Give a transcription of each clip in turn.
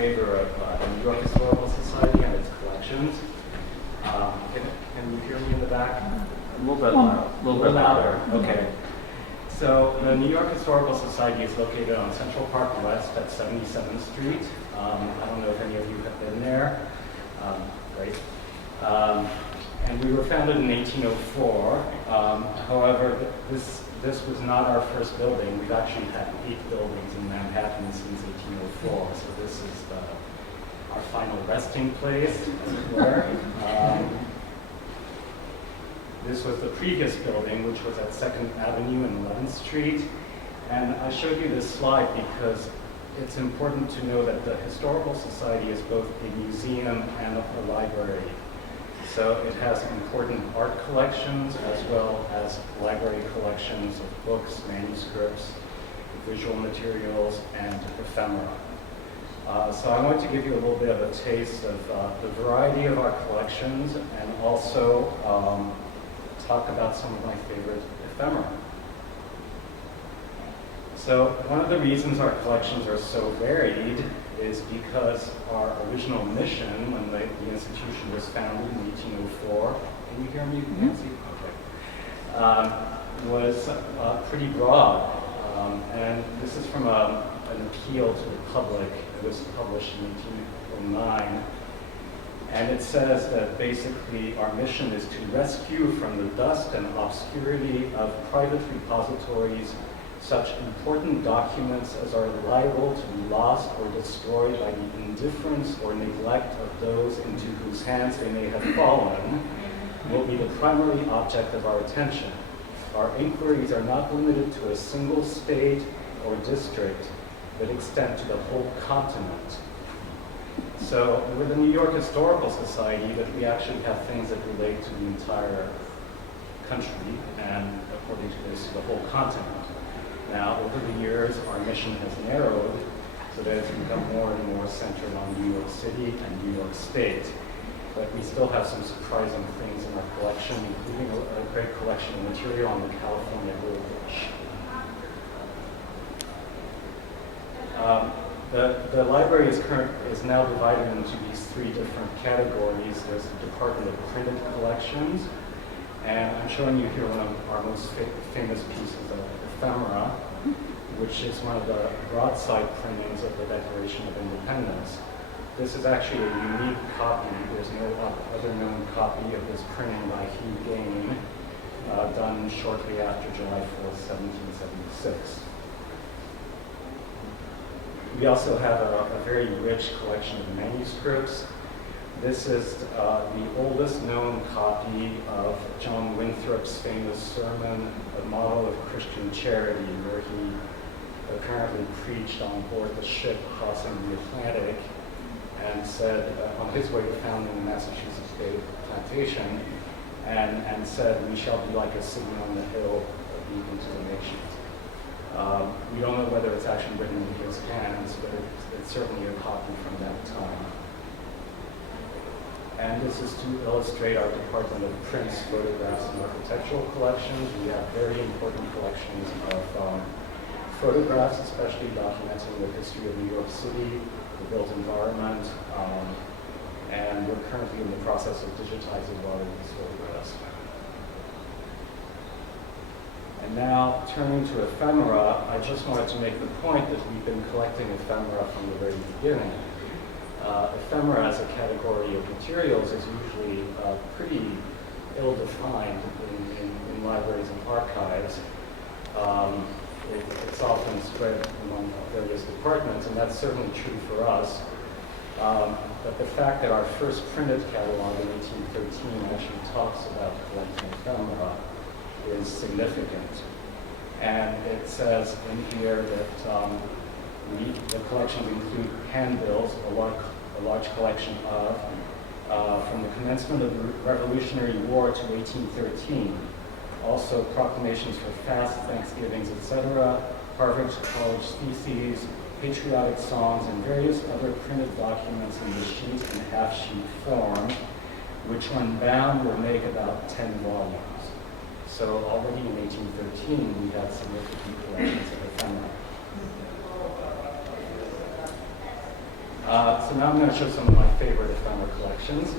Favor of the New York Historical Society and its collections. Can you hear me in the back? A little bit louder. A little bit louder. Okay. So the New York Historical Society is located on Central Park West at 77th Street. I don't know if any of you have been there. Great. And we were founded in 1804. However, this was not our first building. We've actually had 8 buildings in Manhattan since 1804. So this is our final resting place, as it were. This was the previous building, which was at 2nd Avenue and 11th Street. And I showed you this slide because it's important to know that the Historical Society is both a museum and a library. So it has important art collections as well as library collections of books, manuscripts, visual materials, and ephemera. So I want to give you a little bit of a taste of the variety of our collections and also talk about some of my favorite ephemera. So one of the reasons our collections are so varied is because our original mission when the institution was founded in 1804, can you hear me, Nancy? Okay. Was pretty broad. And this is from an appeal to the public. It was published in 1809. And it says that basically our mission is to rescue from the dust and obscurity of private repositories such important documents as are liable to be lost or destroyed by the indifference or neglect of those into whose hands they may have fallen, will be the primary object of our attention. Our inquiries are not limited to a single state or district, but extend to the whole continent. So we're the New York Historical Society, but we actually have things that relate to the entire country, and according to this, the whole continent. Now, over the years, our mission has narrowed so that it's become more and more centered on New York City and New York State. But we still have some surprising things in our collection, including a great collection of material on the California goldfish. The library is now divided into these 3 different categories. There's the Department of Printed Collections, and I'm showing you here one of our most famous pieces of ephemera, which is one of the broadside printings of the Declaration of Independence. This is actually a unique copy. There's no other known copy of this printing by Hugh Gain, done shortly after July 4th, 1776. We also have a very rich collection of manuscripts. This is the oldest known copy of John Winthrop's famous sermon, A Model of Christian Charity, where he apparently preached on board the ship crossing the Atlantic and said, on his way to founding the Massachusetts Bay Plantation, and said, "We shall be like a city on the hill, a beacon to the nations." We don't know whether it's actually written in his hands, but it's certainly a copy from that time. And this is to illustrate our Department of Prints, Photographs, and Architectural collections. We have very important collections of photographs, especially documenting the history of New York City, the built environment, and we're currently in the process of digitizing a lot of these photographs. And now, turning to ephemera, I just wanted to make the point that we've been collecting ephemera from the very beginning. Ephemera as a category of materials is usually pretty ill-defined in libraries and archives. It's often spread among various departments, and that's certainly true for us. But the fact that our first printed catalog in 1813 actually talks about collecting ephemera is significant. And it says in here that the collections include handbills, a large collection of, from the commencement of the Revolutionary War to 1813. Also proclamations for fasts, Thanksgivings, etc., Harvard College theses, patriotic songs, and various other printed documents in the sheet and half-sheet form, which when bound will make about 10 volumes. So already in 1813, we had significant collections of ephemera. So now I'm going to show some of my favorite ephemera collections.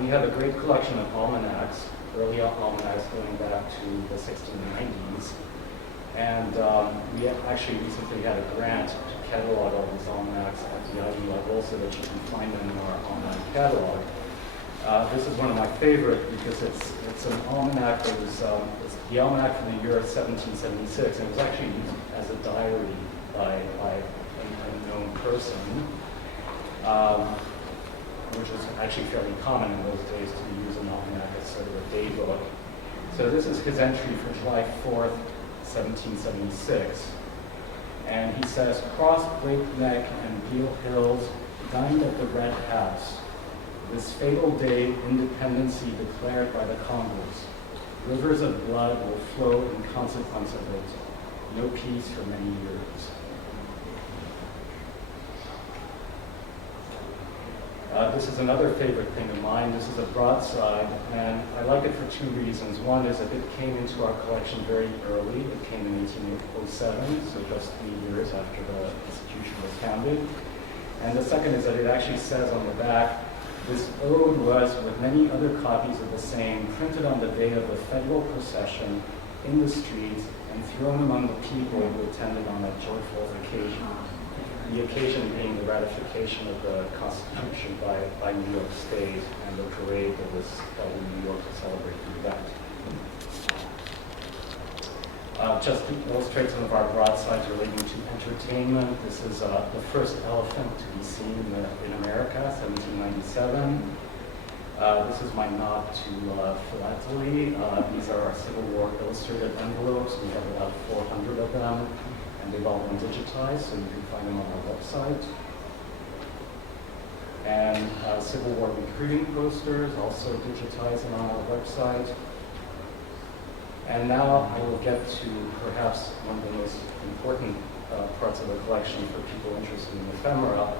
We have a great collection of almanacs, early almanacs going back to the 1690s. And we actually recently had a grant to catalog all these almanacs at the Ivy level so that you can find them in our almanac catalog. This is one of my favorite because it's an almanac that was it's the almanac from the year 1776, and it was actually used as a diary by an unknown person, which was actually fairly common in those days to use an almanac as sort of a day book. So this is his entry for July 4th, 1776. And he says, crossed Breakneck and Beale Hills, dined at the Red House. This fatal day, independency declared by the Congress. Rivers of blood will flow in consequence of it. No peace for many years. This is another favorite thing of mine. This is a broadside, and I like it for two reasons. One is that it came into our collection very early. It came in 1807, so just 3 years after the institution was founded. And the second is that it actually says on the back, this ode was, with many other copies of the same, printed on the day of the federal procession in the streets and thrown among the people who attended on that joyful occasion. The occasion being the ratification of the Constitution by New York State and the parade that was held in New York to celebrate the event. Just to illustrate some of our broadsides relating to entertainment, this is the first elephant to be seen in America, 1797. This is my nod to philately. These are our Civil War illustrated envelopes. We have about 400 of them, and they've all been digitized, so you can find them on our website. And Civil War recruiting posters, also digitized and on our website. And now I will get to perhaps one of the most important parts of the collection for people interested in ephemera.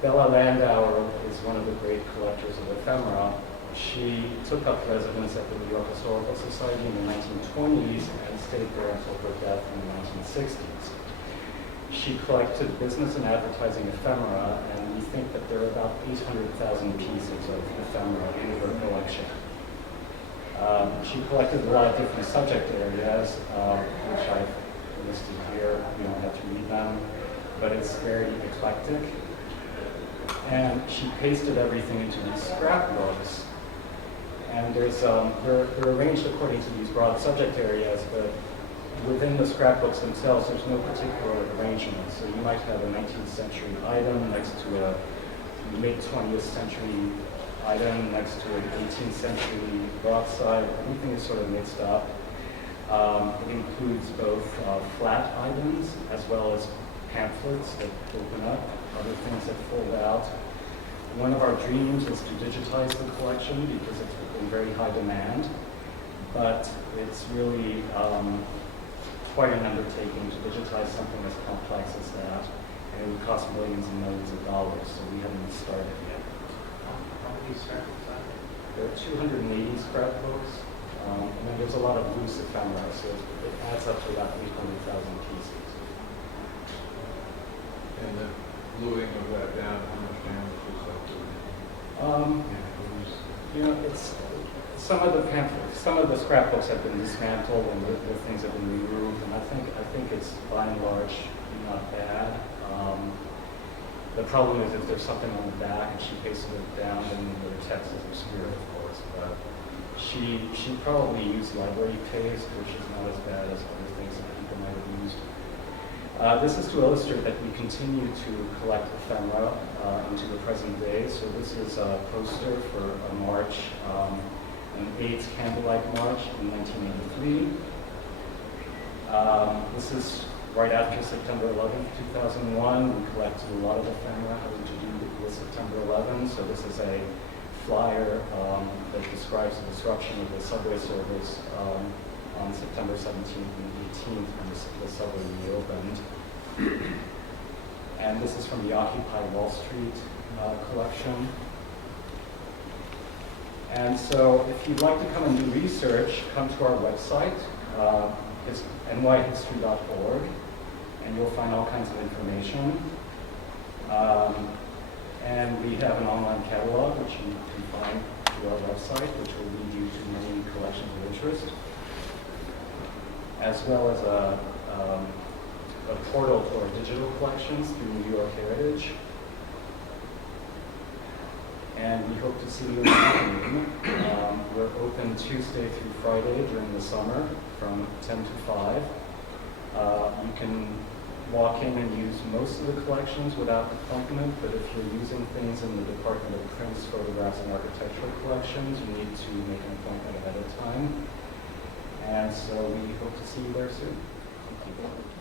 Bella Landauer is one of the great collectors of ephemera. She took up residence at the New York Historical Society in the 1920s and stayed there until her death in the 1960s. She collected business and advertising ephemera, and we think that there are about 800,000 pieces of ephemera in her collection. She collected a lot of different subject areas, which I've listed here. You don't have to read them, but it's very eclectic. And she pasted everything into these scrapbooks. And they're arranged according to these broad subject areas, but within the scrapbooks themselves, there's no particular arrangement. So you might have a 19th century item next to a mid-20th century item next to an 18th century broadside. Everything is sort of mixed up. It includes both flat items as well as pamphlets that open up, other things that fold out. One of our dreams is to digitize the collection because it's in very high demand, but it's really quite an undertaking to digitize something as complex as that, and it would cost millions and millions of dollars, so we haven't even started yet. There are 280 scrapbooks, and then there's a lot of loose ephemera, so it adds up to about 800,000 pieces. And the gluing of that down, how much damage is that doing? You know, it's some of the pamphlets, some of the scrapbooks have been dismantled and the things have been removed, and I think it's by and large not bad. The problem is if there's something on the back and she pasted it down, then the text is obscure, of course. But she probably used library paste, which is not as bad as other things that people might have used. This is to illustrate that we continue to collect ephemera into the present day. So this is a poster for a march, an AIDS candlelight march in 1983. This is right after September 11th, 2001. We collected a lot of ephemera having to do with September 11th. So this is a flyer that describes the disruption of the subway service on September 17th and 18th when the subway reopened. And this is from the Occupy Wall Street collection. And so if you'd like to come and do research, come to our website, nyhistory.org, and you'll find all kinds of information. And we have an online catalog, which you can find through our website, which will lead you to many collections of interest, as well as a portal for digital collections through New York Heritage. And we hope to see you in the evening. We're open Tuesday through Friday during the summer from 10 to 5. You can walk in and use most of the collections without appointment, but if you're using things in the Department of Prints, Photographs, and Architectural Collections, you need to make an appointment ahead of time. And so we hope to see you there soon. Thank you.